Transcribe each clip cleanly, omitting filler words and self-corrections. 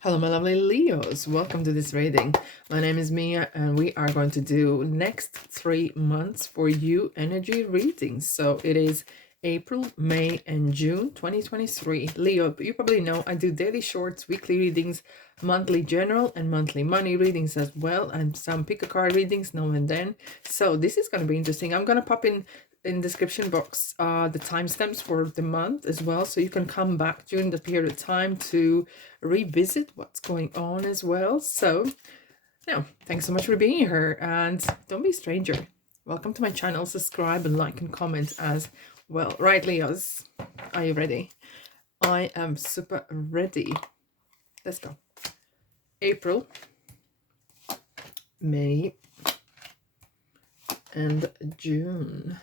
Hello, my lovely Leos. Welcome to this reading. My name is Mia, and we are going to do next 3 months for you energy readings. So it is April, May, and June 2023. Leo, you probably know I do daily shorts, weekly readings, monthly general, and monthly money readings as well, and some pick a card readings now and then. So this is going to be interesting. I'm going to pop in description box the timestamps for the month as well, so you can come back during the period of time to revisit what's going on as well. So now, thanks so much for being here, and don't be a stranger. Welcome to my channel. Subscribe and like and comment as well. Right, Leos, are you ready? I am super ready. Let's go. April, May, and June.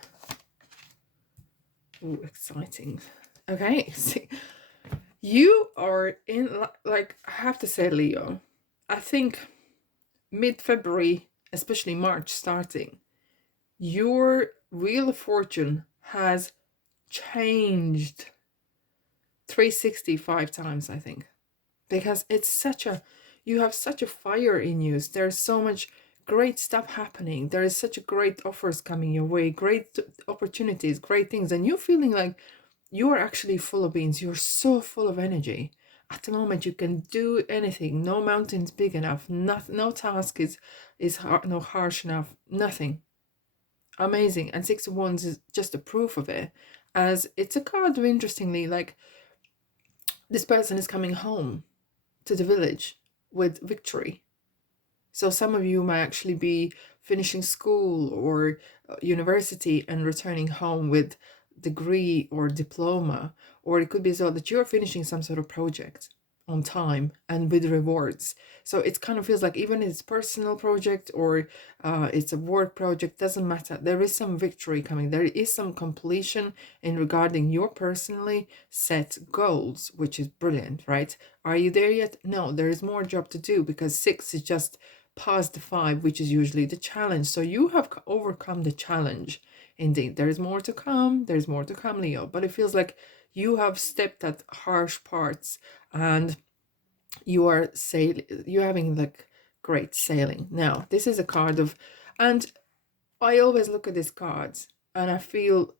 Ooh, exciting. Okay, see, you are in, like, I have to say, Leo, I think mid-February, especially March starting, your wheel of fortune has changed 365 times, I think, because it's such a, you have such a fire in you. There's so much great stuff happening. There is such a great offers coming your way, great opportunities, great things, and you're feeling like you are actually full of beans. You're so full of energy. At the moment, you can do anything. No mountain's big enough. No task is hard, no harsh enough. Nothing. Amazing. And Six of Wands is just a proof of it. As it's a card of, interestingly, like, this person is coming home to the village with victory. So some of you might actually be finishing school or university and returning home with degree or diploma, or it could be so that you're finishing some sort of project on time and with rewards. So it kind of feels like, even if it's personal project or it's a work project, doesn't matter, there is some victory coming. There is some completion in regarding your personally set goals, which is brilliant, right? Are you there yet? No, there is more job to do, because 6 is just past the 5, which is usually the challenge. So you have overcome the challenge. Indeed, there is more to come. There's more to come, Leo. But it feels like you have stepped at harsh parts, and you are sailing. You're having like great sailing. Now, this is a card of, and I always look at these cards and I feel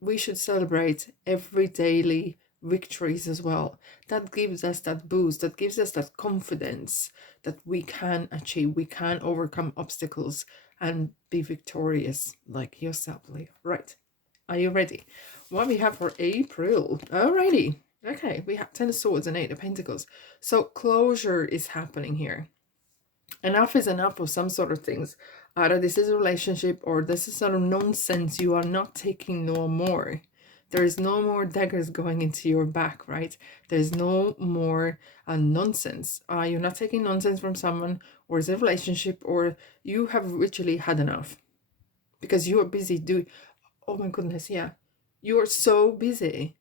we should celebrate every daily victories as well. That gives us that boost, that gives us that confidence that we can achieve, we can overcome obstacles and be victorious like yourself, Leo. Right. Are you ready? What we have for April? Alrighty. Okay, we have 10 of Swords and 8 of Pentacles. So closure is happening here. Enough is enough of some sort of things. Either this is a relationship or this is sort of nonsense you are not taking no more. There is no more daggers going into your back, right? There's no more nonsense. You're not taking nonsense from someone, or it's a relationship, or you have literally had enough. Because you are busy doing, oh my goodness, yeah. You are so busy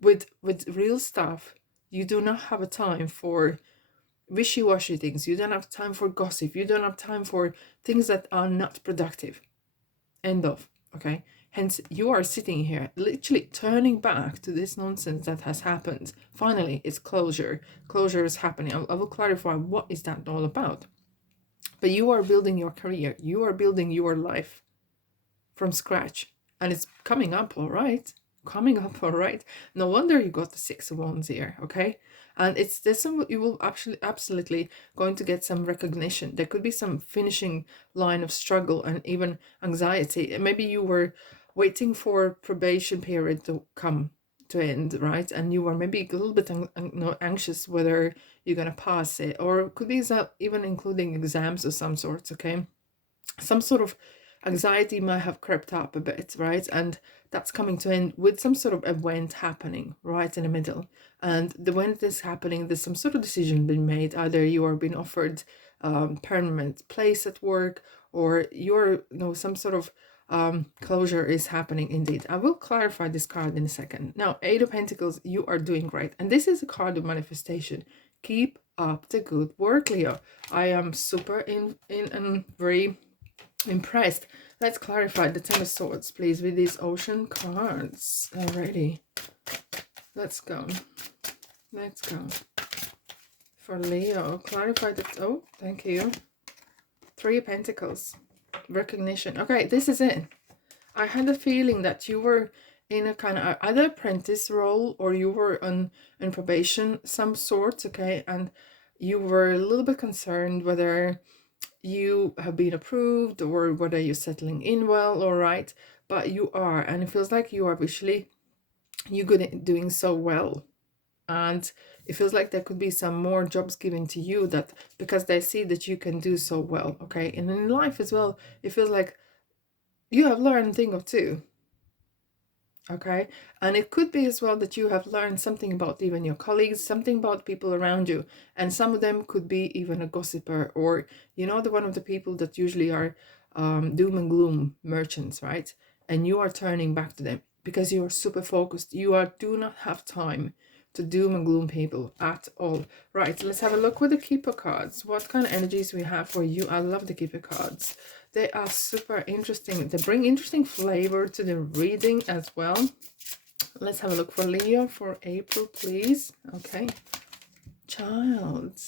with real stuff. You do not have a time for wishy-washy things. You don't have time for gossip. You don't have time for things that are not productive. End of. Okay, hence you are sitting here literally turning back to this nonsense that has happened. Finally, it's closure. Closure is happening. I will clarify what is that all about. But you are building your career. You are building your life from scratch, and it's coming up all right. Coming up all right. No wonder you got the 6 of Wands here. Okay, and it's there's some, you will absolutely going to get some recognition. There could be some finishing line of struggle and even anxiety. Maybe you were waiting for probation period to come to end, right? And you were maybe a little bit anxious whether you're gonna pass it, or it could be even including exams of some sorts. Okay, some sort of anxiety might have crept up a bit, right? And that's coming to end with some sort of event happening right in the middle. And when it is happening, there's some sort of decision being made. Either you are being offered permanent place at work, or you're, some sort of closure is happening indeed. I will clarify this card in a second. Now, 8 of Pentacles, you are doing great. And this is a card of manifestation. Keep up the good work, Leo. I am super in and very impressed. Let's clarify the 10 of Swords, please, with these ocean cards. Alrighty. Let's go. Let's go. For Leo, clarify that. Oh, thank you. 3 of Pentacles. Recognition. Okay, this is it. I had a feeling that you were in a kind of either apprentice role or you were on probation some sort, okay, and you were a little bit concerned whether you have been approved or whether you're settling in well or right, but you are, and it feels like you are visually you good at doing so well, and it feels like there could be some more jobs given to you that because they see that you can do so well, okay, and in life as well it feels like you have learned a thing or two. Okay, and it could be as well that you have learned something about even your colleagues, something about people around you, and some of them could be even a gossiper, or you know, the one of the people that usually are doom and gloom merchants, right? And you are turning back to them because you are super focused. You are do not have time to doom and gloom people at all. Right, let's have a look with the keeper cards. What kind of energies we have for you? I love the keeper cards. They are super interesting. They bring interesting flavor to the reading as well. Let's have a look for Leo for April, please. Okay. Child.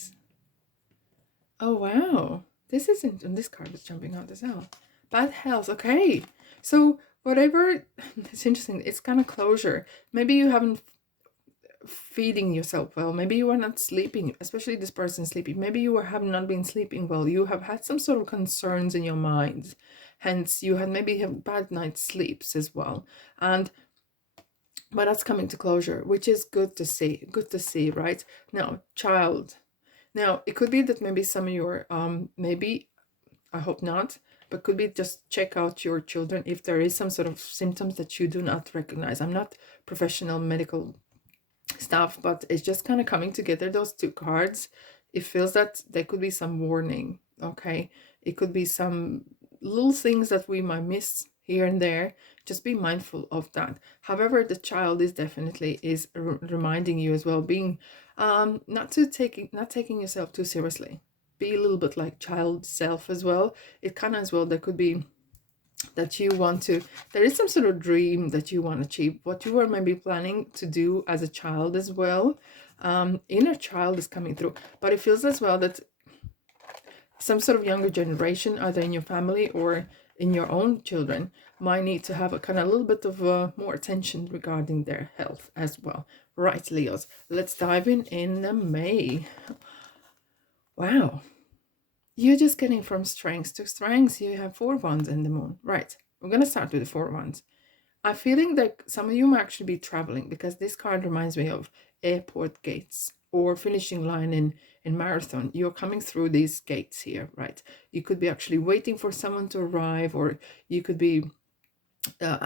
Oh, wow. This isn't, and this card is jumping out as well. Bad health. Okay. So whatever, it's interesting. It's kind of closure. Maybe you haven't feeding yourself well, maybe you are not sleeping, especially this person sleeping, maybe you have not been sleeping well, you have had some sort of concerns in your mind, hence you had maybe have bad night sleeps as well, and but that's coming to closure, which is good to see, right? Now, child, now it could be that maybe some of your maybe, I hope not, but could be just check out your children if there is some sort of symptoms that you do not recognize. I'm not professional medical stuff, but it's just kind of coming together, those 2 cards. It feels that there could be some warning, okay? It could be some little things that we might miss here and there. Just be mindful of that. However, the child is definitely reminding you as well, being not taking yourself too seriously. Be a little bit like child self as well. It kind of as well, there could be that you want to, there is some sort of dream that you want to achieve, what you were maybe planning to do as a child as well. Inner child is coming through, but it feels as well that some sort of younger generation, either in your family or in your own children, might need to have a kind of a little bit of more attention regarding their health as well. Right, Leos, let's dive in the May. Wow, you're just getting from strengths to strengths. You have 4 wands in the moon. Right, we're going to start with the 4 wands. I'm feeling that some of you might actually be traveling, because this card reminds me of airport gates or finishing line in marathon. You're coming through these gates here, right? You could be actually waiting for someone to arrive, or you could be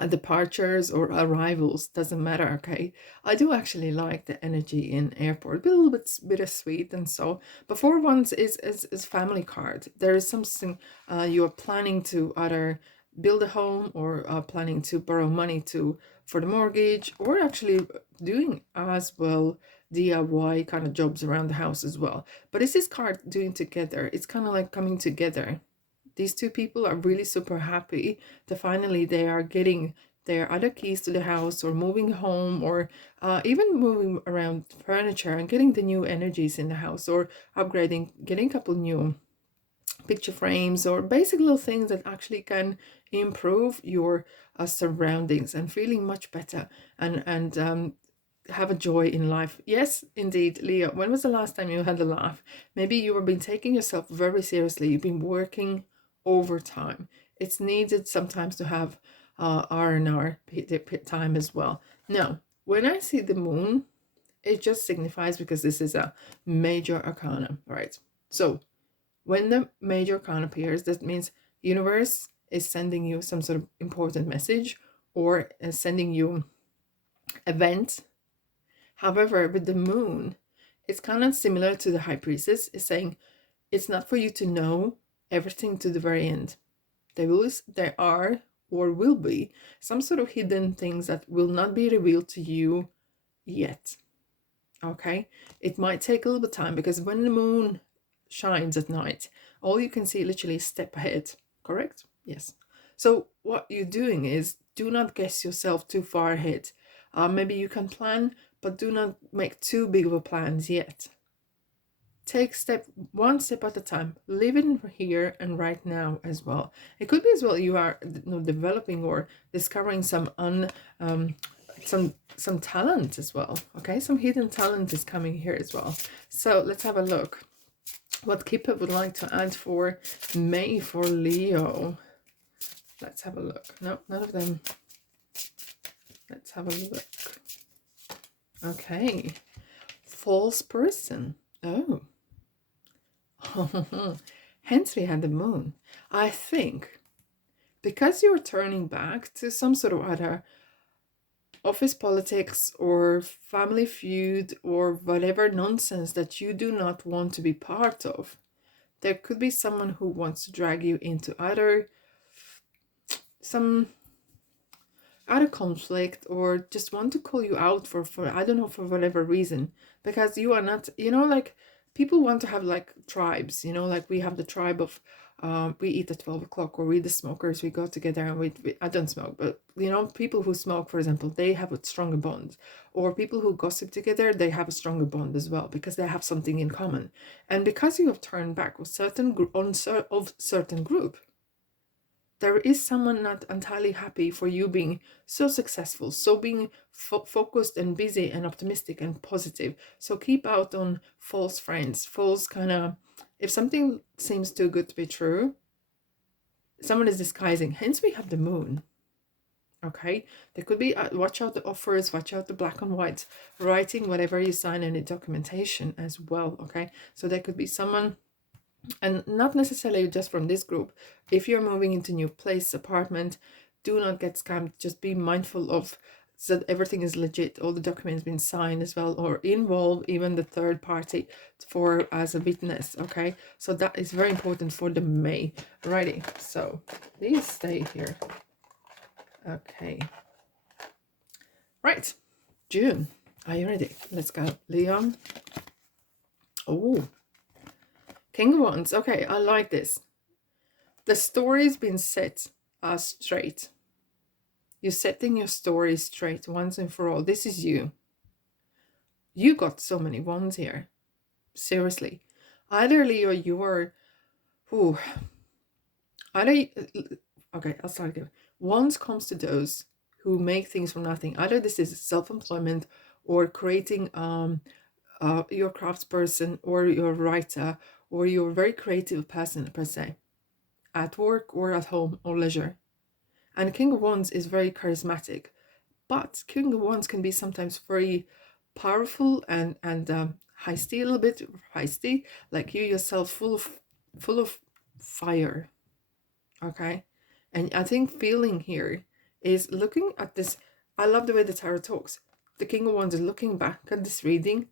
departures or arrivals, doesn't matter, okay? I do actually like the energy in airport, a little bit bittersweet and so, but 4 wands is family card. There is something you're planning to either build a home, or planning to borrow money for the mortgage, or actually doing as well DIY kind of jobs around the house as well. But it's this card doing together. It's kind of like coming together. These 2 people are really super happy that finally they are getting their other keys to the house, or moving home, or even moving around furniture and getting the new energies in the house, or upgrading, getting a couple new picture frames, or basic little things that actually can improve your surroundings, and feeling much better, and have a joy in life. Yes, indeed, Leo. When was the last time you had a laugh? Maybe you have been taking yourself very seriously. You've been working overtime. It's needed sometimes to have R&R time as well. Now, when I see the moon, it just signifies, because this is a major arcana, right? So when the major arcana appears, that means universe is sending you some sort of important message, or is sending you event. However, with the moon, it's kind of similar to the high priestess. It's saying it's not for you to know everything to the very end. There are, or will be, some sort of hidden things that will not be revealed to you yet. Okay, it might take a little bit of time, because when the moon shines at night, all you can see literally is step ahead. Correct? Yes. So what you're doing is, do not guess yourself too far ahead. Maybe you can plan, but do not make too big of a plans yet. take one step at a time. Live in here and right now as well. It could be as well you are, you know, developing or discovering some some talent as well. Okay, some hidden talent is coming here as well. So let's have a look what Kippa would like to add for May for Leo. Let's have a look. No, none of them. Let's have a look. Okay, false person. Oh. Hence we had the moon. I think because you're turning back to some sort of other office politics or family feud or whatever nonsense that you do not want to be part of, there could be someone who wants to drag you into either some other conflict or just want to call you out for I don't know, for whatever reason, because you are not, you know, like people want to have like tribes, you know, like we have the tribe of we eat at 12 o'clock, or we the smokers, we go together and we I don't smoke, but you know, people who smoke, for example, they have a stronger bond, or people who gossip together, they have a stronger bond as well because they have something in common. And because you have turned back with certain certain group, there is someone not entirely happy for you being so successful, so being focused and busy and optimistic and positive. So keep out on false friends, false kind of, if something seems too good to be true, someone is disguising. Hence we have the moon. Okay, there could be watch out the offers, watch out the black and white writing, whatever you sign, any documentation as well. Okay, so there could be someone, and not necessarily just from this group. If you're moving into new place, apartment, do not get scammed. Just be mindful of so that everything is legit, all the documents been signed as well, or involve even the third party for as a witness. Okay, so that is very important for the May. Righty, so these stay here. Okay, right, June, are you ready? Let's go, Leon. Oh, King of Wands. Okay, I like this. The story's been set straight. You're setting your story straight once and for all. This is you. You got so many wands here. Seriously. Either Leo, you are... Ooh. Either... Okay, I'll start again. Wands comes to those who make things from nothing. Either this is self-employment or creating your craftsperson or your writer or you're a very creative person per se, at work or at home or leisure. And King of Wands is very charismatic, but King of Wands can be sometimes very powerful and heisty, a little bit heisty, like you yourself, full of fire. Okay, and I think feeling here is looking at this. I love the way the tarot talks. The King of Wands is looking back at this reading,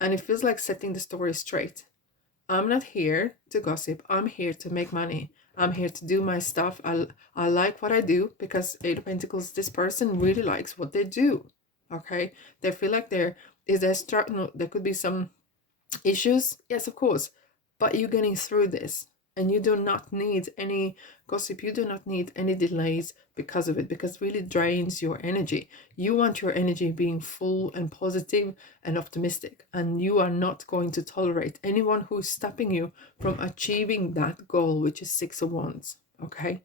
and it feels like setting the story straight. I'm not here to gossip. I'm here to make money. I'm here to do my stuff. I like what I do because Eight of Pentacles, this person really likes what they do. Okay? They feel like there could be some issues. Yes, of course. But you're getting through this. And you do not need any gossip. You do not need any delays because of it, because it really drains your energy. You want your energy being full and positive and optimistic. And you are not going to tolerate anyone who is stopping you from achieving that goal, which is Six of Wands. Okay?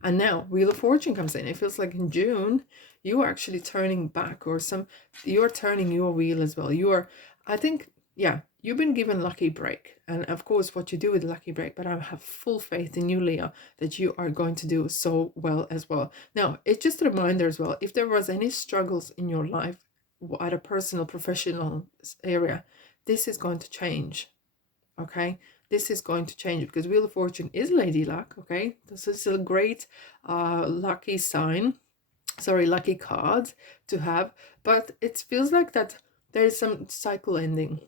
And now Wheel of Fortune comes in. It feels like in June, you are actually turning back, or you're turning your wheel as well. You are, I think, yeah, you've been given lucky break, and of course what you do with lucky break, but I have full faith in you, Leo, that you are going to do so well as well. Now, it's just a reminder as well, if there was any struggles in your life at a personal, professional area, this is going to change. Okay, this is going to change because Wheel of Fortune is Lady Luck. Okay, this is a great lucky sign, lucky card to have, but it feels like that there is some cycle ending.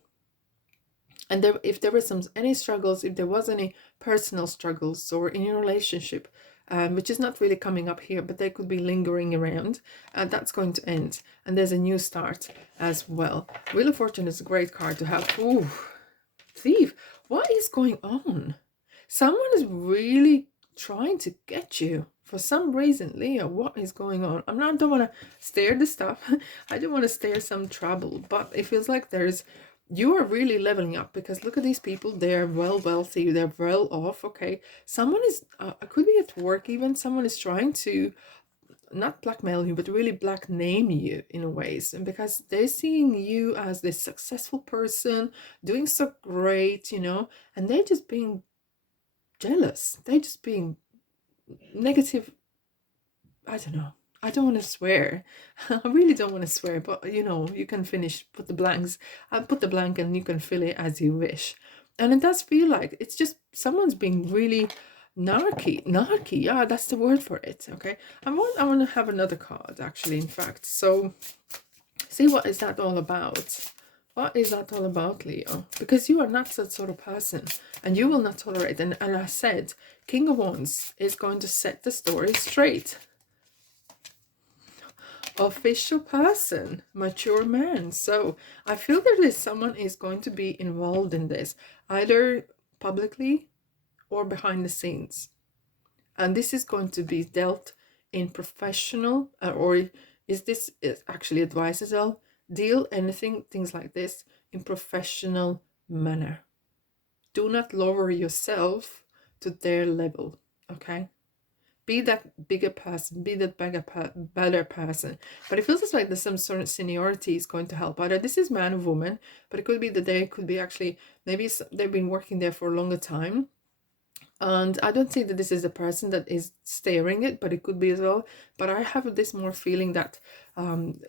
And if there was any struggles, if there was any personal struggles or in your relationship, which is not really coming up here, but they could be lingering around, that's going to end. And there's a new start as well. Wheel of Fortune is a great card to have. Ooh, Thief, what is going on? Someone is really trying to get you for some reason. Leo, what is going on? Don't want to stare the stuff. I don't want to stare some trouble, but it feels like there's you are really leveling up, because look at these people. They're well wealthy, they're well off. Okay, someone is could be at work even, someone is trying to not blackmail you, but really black name you in a ways, and because they're seeing you as this successful person doing so great, you know, and they're just being jealous, they're just being negative. I don't know. I don't want to swear. I really don't want to swear, but you know, you can finish, put the blanks. I'll put the blank and you can fill it as you wish. And it does feel like it's just someone's being really narky. Yeah, that's the word for it. Okay. I want to have another card actually, in fact. So see, what is that all about? What is that all about, Leo? Because you are not that sort of person, and you will not tolerate. And I said, King of Wands is going to set the story straight. Official person, mature man. So I feel that there's someone is going to be involved in this, either publicly or behind the scenes. And this is going to be dealt in professional, or is this is actually advisable? Deal anything, things like this, in professional manner. Do not lower yourself to their level, okay? Be that bigger person, be that better person. But it feels as like there's some sort of seniority is going to help. Either this is man or woman, but it could be that they could be actually, maybe they've been working there for a longer time. And I don't think that this is a person that is steering it, but it could be as well. But I have this more feeling that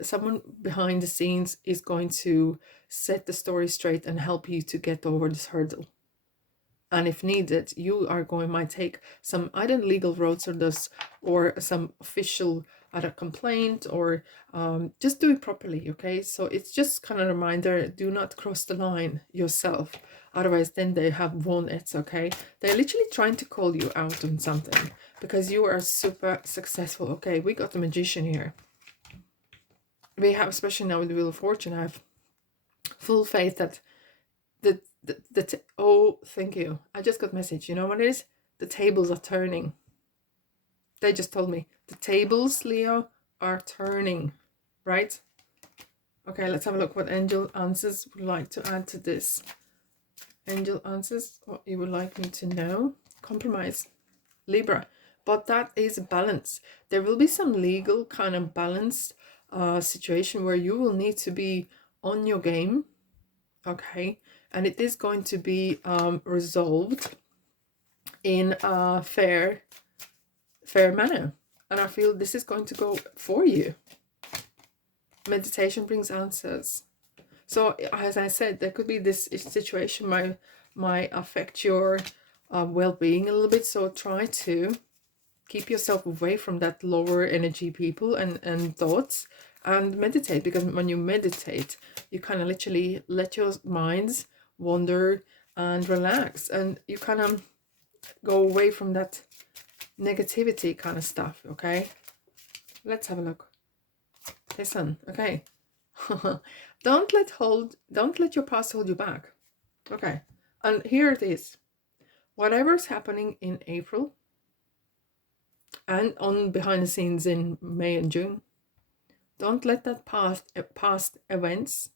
someone behind the scenes is going to set the story straight and help you to get over this hurdle. And if needed, you are going might take some either legal roads or this, or some official either complaint, or just do it properly. Okay, so it's just kind of a reminder: do not cross the line yourself, otherwise then they have won it. Okay, they're literally trying to call you out on something because you are super successful. Okay, we got the Magician here. We have, especially now with the Wheel of Fortune, I have full faith that oh, thank you. I just got a message. You know what it is? The tables are turning. They just told me the tables, Leo, are turning, right? Okay, let's have a look what angel answers would like to add to this. Angel answers what you would like me to know. Compromise, Libra, but that is balance. There will be some legal kind of balanced situation where you will need to be on your game. Okay, and it is going to be resolved in a fair manner, and I feel this is going to go for you. Meditation brings answers. So as I said, there could be this situation might affect your well-being a little bit, so try to keep yourself away from that lower energy people and thoughts, and meditate, because when you meditate you kind of literally let your minds wander and relax, and you kind of go away from that negativity kind of stuff. Okay, let's have a look. Listen, okay. don't let your past hold you back. Okay, and here it is. Whatever's happening in April and on behind the scenes in May and June, don't let that past events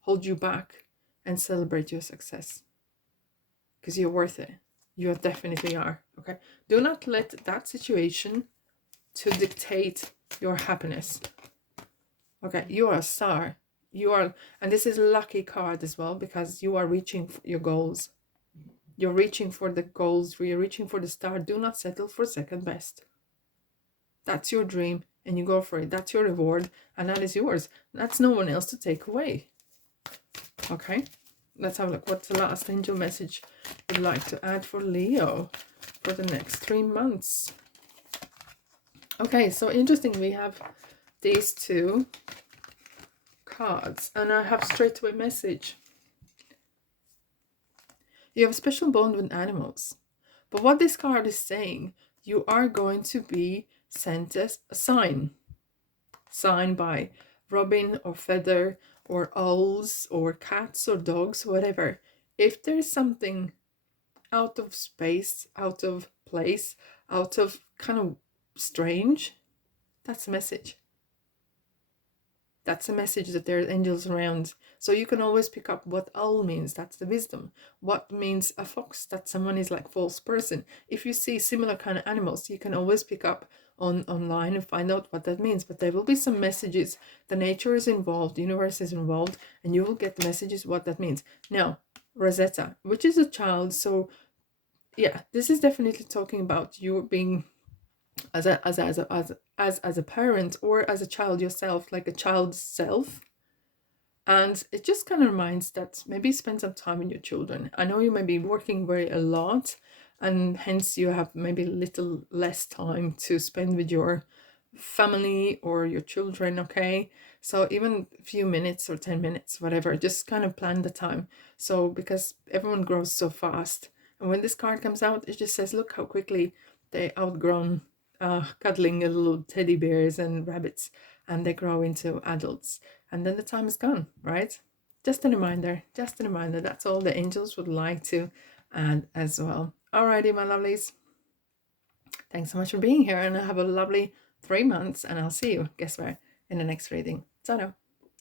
hold you back, and celebrate your success, because you're worth it. You definitely are. Okay, do not let that situation to dictate your happiness. Okay, you are a star. You are, and this is a lucky card as well, because you are reaching for your goals. You're reaching for the goals, you're reaching for the star. Do not settle for second best. That's your dream, and you go for it. That's your reward, and that is yours. That's no one else to take away. Okay, let's have a look. What's the last angel message you'd like to add for Leo for the next 3 months? Okay, so interesting. We have these two cards, and I have straight away message. You have a special bond with animals, but what this card is saying, you are going to be sent as a sign by robin or feather or owls or cats or dogs, whatever. If there's something out of space, out of place, out of kind of strange, that's a message. That's a message that there are angels around. So you can always pick up what owl means. That's the wisdom. What means a fox? That someone is like false person. If you see similar kind of animals, you can always pick up online and find out what that means. But there will be some messages. The nature is involved, the universe is involved, and you will get the messages what that means. Now, Rosetta, which is a child, so yeah, this is definitely talking about you being as a parent or as a child yourself, like a child's self. And it just kind of reminds that maybe spend some time with your children. I know you may be working very a lot, and hence you have maybe little less time to spend with your family or your children. Okay, so even a few minutes or 10 minutes, whatever, just kind of plan the time. So because everyone grows so fast, and when this card comes out, it just says, look how quickly they outgrown cuddling little teddy bears and rabbits, and they grow into adults, and then the time is gone, right? Just a reminder, just a reminder. That's all the angels would like to add as well. Alrighty, my lovelies. Thanks so much for being here, and have a lovely 3 months, and I'll see you, guess where, in the next reading. Ta-da.